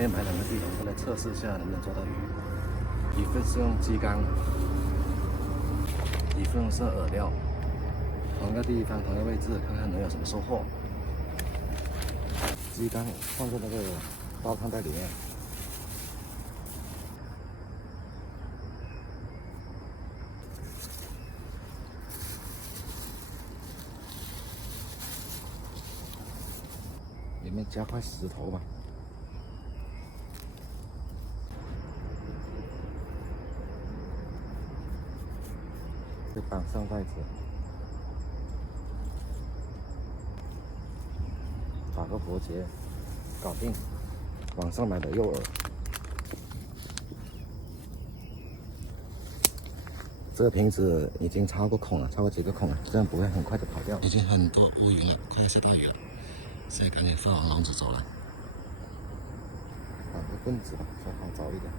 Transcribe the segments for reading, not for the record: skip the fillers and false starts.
面买2个地桶，过来测试一下能不能抓到鱼。一份是用鸡缸，一份是饵料，同一个地方，同一个位置，看看能有什么收获。鸡缸放在那个高汤袋里面。 里面加块石头吧，再绑上袋子，打个活结，搞定。网上买的诱饵，这个瓶子已经超过孔了，超过几个孔了，这样不会很快就跑掉。已经很多乌云了，快要下大雨了。 现在赶紧放笼子走了，绑个棍子吧，稍好找一点。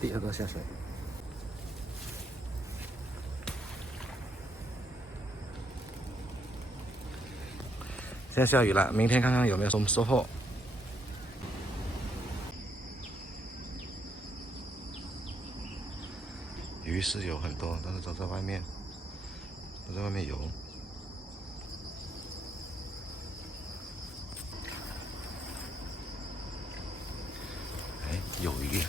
第2个下水，现在下雨了，明天看看有没有什么收获。鱼是有很多，但是都在外面。 都在外面游，哎，有鱼，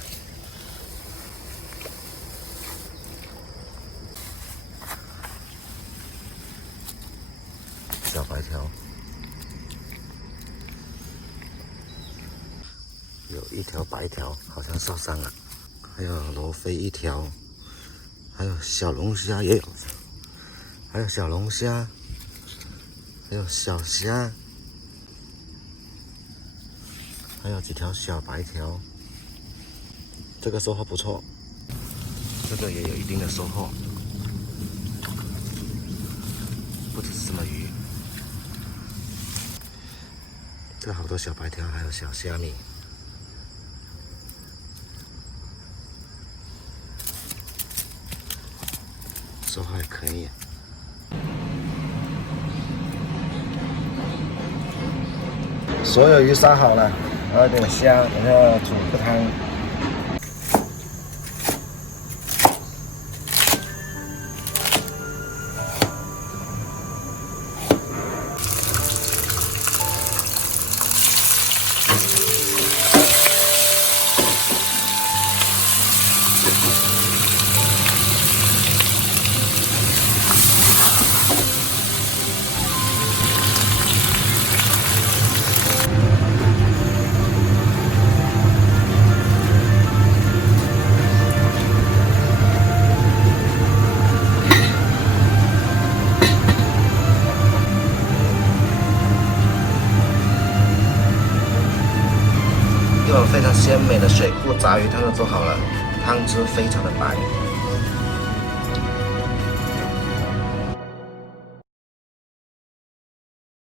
小白条，有1条白条，好像受伤了，还有罗非1条，还有小龙虾也有。 还有小龙虾，还有小虾，还有几条小白条。这个收获不错，这个也有一定的收获。不只是这么鱼，这好多小白条，还有小虾米，收获还可以。 所有鱼杀好了，还有点虾，等下煮个汤。非常鲜美的水库炸鱼汤都做好了，汤汁非常的白。